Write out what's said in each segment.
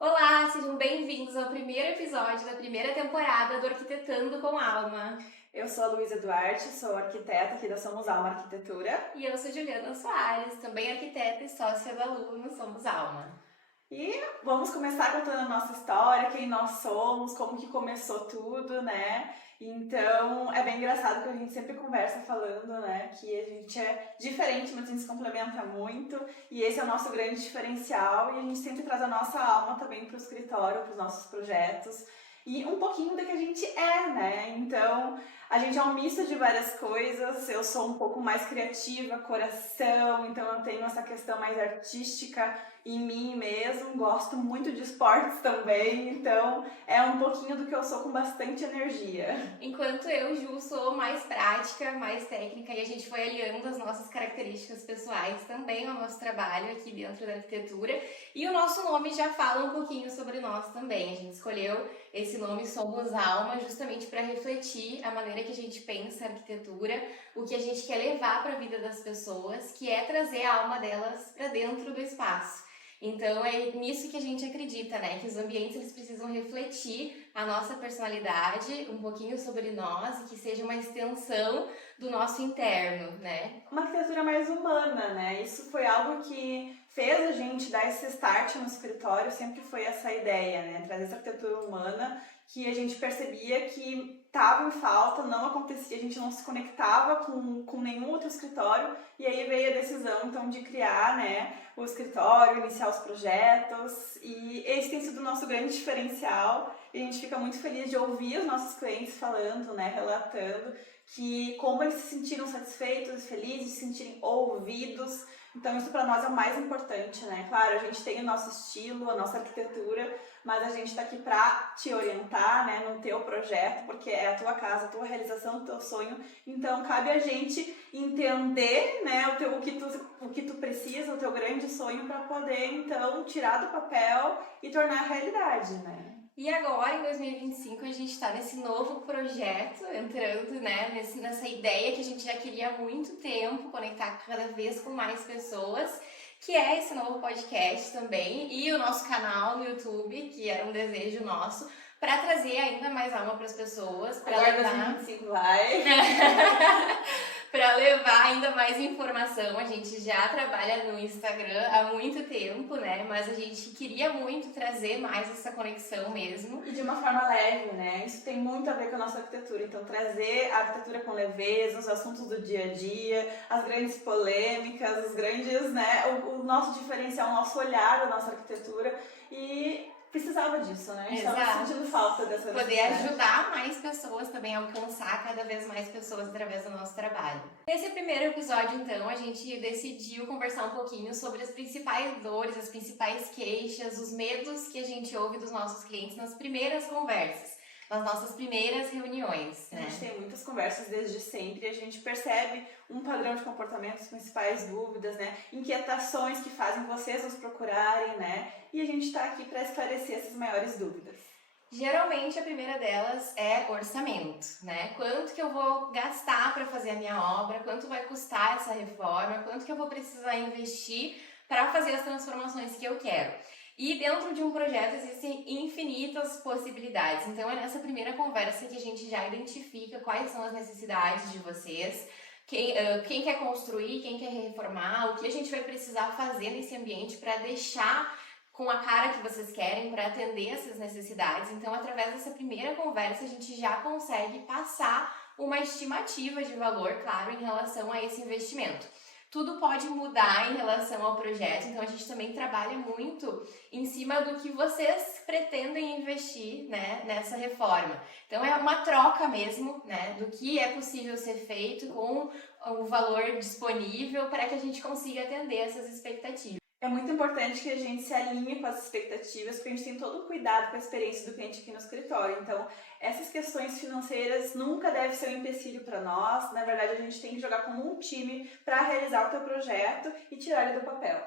Olá, sejam bem-vindos ao primeiro episódio da primeira temporada do Arquitetando com Alma. Eu sou a Luísa Duarte, sou arquiteta aqui da Somos Alma Arquitetura. E eu sou Juliana Soares, também arquiteta e sócia da Lu no Somos Alma. E vamos começar contando a nossa história, quem nós somos, como que começou tudo, né? Então é bem engraçado que a gente sempre conversa falando, né, que a gente é diferente, mas a gente se complementa muito e esse é o nosso grande diferencial e a gente sempre traz a nossa alma também para o escritório, para os nossos projetos e um pouquinho do que a gente é, né? Então a gente é um misto de várias coisas. Eu sou um pouco mais criativa, coração, então eu tenho essa questão mais artística em mim mesmo, gosto muito de esportes também, então é um pouquinho do que eu sou com bastante energia. Enquanto eu, Ju, sou mais prática, mais técnica e a gente foi aliando as nossas características pessoais também ao nosso trabalho aqui dentro da arquitetura. E o nosso nome já fala um pouquinho sobre nós também. A gente escolheu esse nome Somos Alma justamente para refletir a maneira que a gente pensa a arquitetura, o que a gente quer levar para a vida das pessoas, que é trazer a alma delas para dentro do espaço. Então é nisso que a gente acredita, né? Que os ambientes eles precisam refletir a nossa personalidade, um pouquinho sobre nós e que seja uma extensão do nosso interno, né? Uma arquitetura mais humana, né? Isso foi algo que fez a gente dar esse start no escritório, sempre foi essa ideia, né? Trazer essa arquitetura humana que a gente percebia que estava em falta, não acontecia, a gente não se conectava com nenhum outro escritório e aí veio a decisão então de criar, né, o escritório, iniciar os projetos e esse tem sido o nosso grande diferencial e a gente fica muito feliz de ouvir os nossos clientes falando, né, relatando que como eles se sentiram satisfeitos, felizes, se sentirem ouvidos. Então isso para nós é o mais importante, né? Claro, a gente tem o nosso estilo, a nossa arquitetura, mas a gente está aqui para te orientar, né, no teu projeto, porque é a tua casa, a tua realização, o teu sonho. Então cabe a gente entender, né, o que tu precisa, o teu grande sonho para poder então tirar do papel e tornar realidade, né? E agora, em 2025, a gente está nesse novo projeto, entrando, né, nessa ideia que a gente já queria há muito tempo, conectar cada vez com mais pessoas, que é esse novo podcast também, e o nosso canal no YouTube, que era um desejo nosso, para trazer ainda mais alma para as pessoas, para Agora levar... 2025 vai. para levar ainda mais informação. A gente já trabalha no Instagram há muito tempo, né? Mas a gente queria muito trazer mais essa conexão mesmo. E de uma forma leve, né? Isso tem muito a ver com a nossa arquitetura. Então, trazer a arquitetura com leveza, os assuntos do dia a dia, as grandes polêmicas, os grandes, né? O nosso diferencial, o nosso olhar da nossa arquitetura. E precisava disso, né? A gente estava sentindo falta dessa poder necessidade. ajudar mais pessoas também a alcançar cada vez mais pessoas através do nosso trabalho. Nesse primeiro episódio, então, a gente decidiu conversar um pouquinho sobre as principais dores, as principais queixas, os medos que a gente ouve dos nossos clientes nas primeiras conversas, nas nossas primeiras reuniões, né? A gente tem muitas conversas desde sempre e a gente percebe um padrão de comportamento, as principais dúvidas, né? Inquietações que fazem vocês nos procurarem, né? E a gente está aqui para esclarecer essas maiores dúvidas. Geralmente a primeira delas é orçamento, né? Quanto que eu vou gastar para fazer a minha obra, quanto vai custar essa reforma, quanto que eu vou precisar investir para fazer as transformações que eu quero. E dentro de um projeto existem infinitas possibilidades. Então é nessa primeira conversa que a gente já identifica quais são as necessidades de vocês, quem quer construir, quem quer reformar, o que a gente vai precisar fazer nesse ambiente para deixar com a cara que vocês querem para atender essas necessidades. Então, através dessa primeira conversa, a gente já consegue passar uma estimativa de valor, claro, em relação a esse investimento. Tudo pode mudar em relação ao projeto, então a gente também trabalha muito em cima do que vocês pretendem investir, né, nessa reforma. Então é uma troca mesmo, né, do que é possível ser feito com o valor disponível para que a gente consiga atender essas expectativas. É muito importante que a gente se alinhe com as expectativas, porque a gente tem todo o cuidado com a experiência do cliente aqui no escritório. Então, essas questões financeiras nunca devem ser um empecilho para nós. Na verdade, a gente tem que jogar como um time para realizar o teu projeto e tirar ele do papel.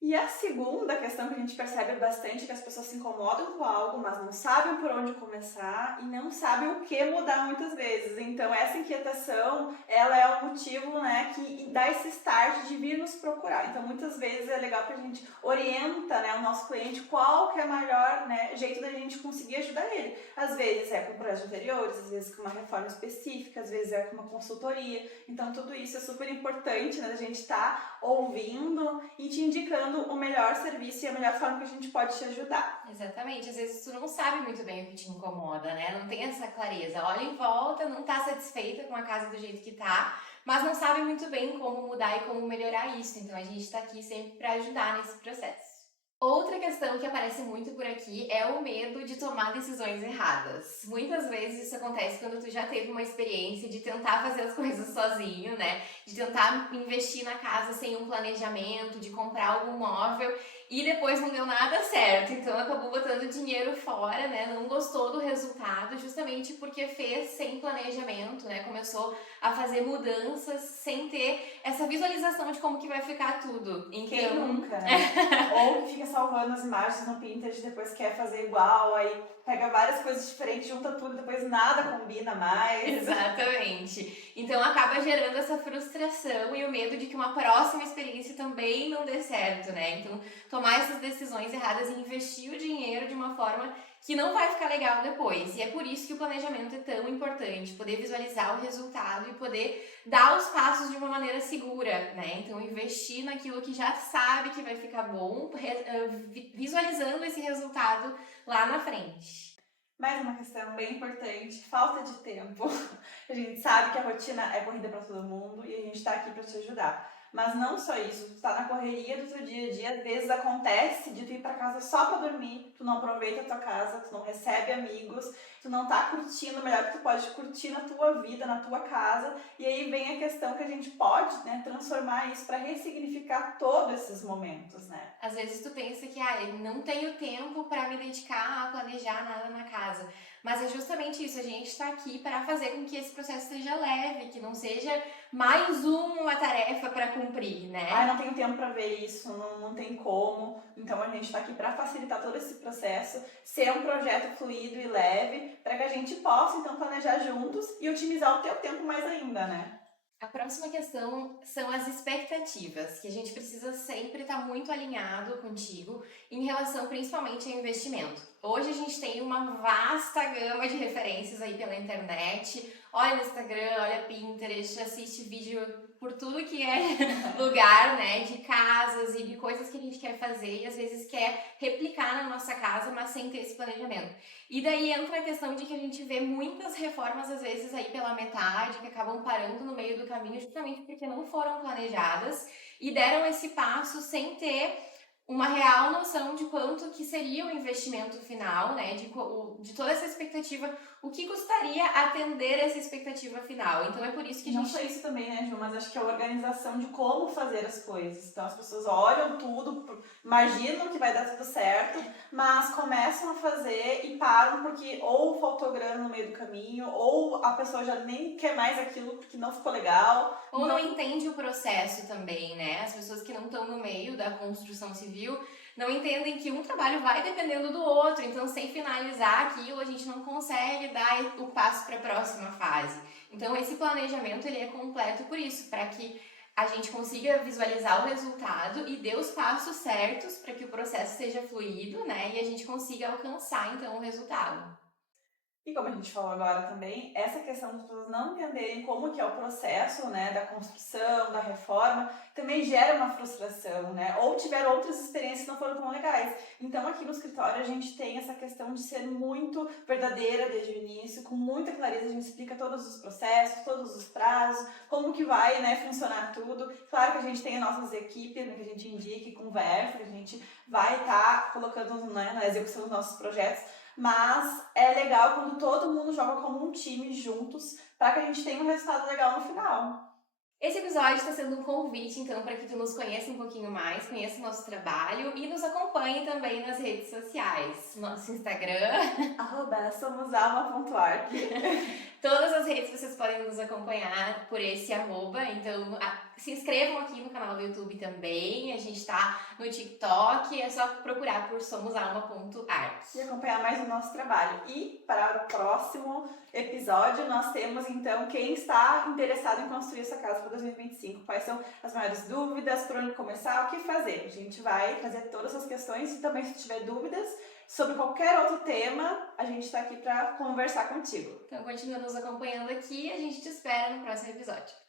E a segunda questão que a gente percebe bastante é que as pessoas se incomodam com algo, mas não sabem por onde começar e não sabem o que mudar muitas vezes. Então essa inquietação, ela é o motivo, né, que dá esse start de vir nos procurar. Então muitas vezes é legal que a gente orienta, né, o nosso cliente qual que é o melhor, né, jeito da gente conseguir ajudar ele. Às vezes é com projetos anteriores, às vezes com uma reforma específica, às vezes é com uma consultoria. Então tudo isso é super importante, né, a gente estar ouvindo e te indicando o melhor serviço e a melhor forma que a gente pode te ajudar. Exatamente, às vezes tu não sabe muito bem o que te incomoda, né? Não tem essa clareza. Olha em volta, não tá satisfeita com a casa do jeito que tá, mas não sabe muito bem como mudar e como melhorar isso. Então a gente tá aqui sempre para ajudar nesse processo. Outra questão que aparece muito por aqui é o medo de tomar decisões erradas. Muitas vezes isso acontece quando tu já teve uma experiência de tentar fazer as coisas sozinho, né? De tentar investir na casa sem um planejamento, de comprar algum móvel e depois não deu nada certo. Então acabou botando dinheiro fora, né? Não gostou do resultado justamente porque fez sem planejamento, né? Começou a fazer mudanças sem ter essa visualização de como que vai ficar tudo. Então, quem nunca, né? Ou que fica salvando as imagens no Pinterest e depois quer fazer igual, aí pega várias coisas diferentes, junta tudo e depois nada combina mais. Exatamente. Então acaba gerando essa frustração e o medo de que uma próxima experiência também não dê certo, né? Então tomar essas decisões erradas e investir o dinheiro de uma forma que não vai ficar legal depois. E é por isso que o planejamento é tão importante, poder visualizar o resultado e poder dar os passos de uma maneira segura, né? Então investir naquilo que já sabe que vai ficar bom, visualizando esse resultado lá na frente. Mais uma questão bem importante, falta de tempo. A gente sabe que a rotina é corrida para todo mundo e a gente está aqui para te ajudar. Mas não só isso, tu tá na correria do teu dia a dia, às vezes acontece de tu ir para casa só para dormir, tu não aproveita a tua casa, tu não recebe amigos, tu não tá curtindo o melhor que tu pode curtir na tua vida, na tua casa, e aí vem a questão que a gente pode, né, transformar isso para ressignificar todos esses momentos, né? Às vezes tu pensa que eu não tenho tempo para me dedicar a planejar nada na casa, mas é justamente isso, a gente está aqui para fazer com que esse processo seja leve, que não seja mais uma tarefa para cumprir, né? Não tenho tempo para ver isso, não tem como. Então a gente está aqui para facilitar todo esse processo, ser um projeto fluido e leve, para que a gente possa então planejar juntos e otimizar o teu tempo mais ainda, né? A próxima questão são as expectativas, que a gente precisa sempre estar muito alinhado contigo em relação principalmente ao investimento. Hoje a gente tem uma vasta gama de referências aí pela internet, olha no Instagram, olha Pinterest, assiste vídeo por tudo que é lugar, né, de casas e de coisas que a gente quer fazer e às vezes quer replicar na nossa casa, mas sem ter esse planejamento. E daí entra a questão de que a gente vê muitas reformas às vezes aí pela metade, que acabam parando no meio do caminho justamente porque não foram planejadas e deram esse passo sem ter uma real noção de quanto que seria o investimento final, né, de toda essa expectativa, o que custaria atender essa expectativa final. Então é por isso que a gente... Não só isso também, né, Ju, mas acho que é a organização de como fazer as coisas. Então as pessoas olham tudo, imaginam que vai dar tudo certo, mas começam a fazer e param porque ou faltou grana no meio do caminho, ou a pessoa já nem quer mais aquilo porque não ficou legal. Ou não entende o processo também, né? As pessoas que não estão no meio da construção civil não entendem que um trabalho vai dependendo do outro, então sem finalizar aquilo a gente não consegue dar o passo para a próxima fase. Então esse planejamento ele é completo por isso, para que a gente consiga visualizar o resultado e dê os passos certos para que o processo seja fluido, né? E a gente consiga alcançar então o resultado. E como a gente falou agora também, essa questão das pessoas não entenderem como que é o processo, né, da construção, da reforma, também gera uma frustração, né, ou tiveram outras experiências que não foram tão legais. Então aqui no escritório a gente tem essa questão de ser muito verdadeira desde o início, com muita clareza a gente explica todos os processos, todos os prazos, como que vai, né, funcionar tudo. Claro que a gente tem as nossas equipes, né, que a gente indica e conversa, que a gente vai estar colocando, né, na execução dos nossos projetos, mas é legal quando todo mundo joga como um time juntos para que a gente tenha um resultado legal no final. Esse episódio está sendo um convite, então, para que tu nos conheça um pouquinho mais, conheça o nosso trabalho e nos acompanhe também nas redes sociais. Nosso Instagram... @somosalma.arc Todas as redes vocês podem nos acompanhar por esse arroba, então se inscrevam aqui no canal do YouTube também, a gente tá no TikTok, é só procurar por somosalma.art. E acompanhar mais o nosso trabalho. E para o próximo episódio nós temos então quem está interessado em construir essa casa para 2025, quais são as maiores dúvidas, por onde começar, o que fazer. A gente vai trazer todas essas questões e também se tiver dúvidas sobre qualquer outro tema, a gente está aqui para conversar contigo. Então continua nos acompanhando aqui e a gente te espera no próximo episódio.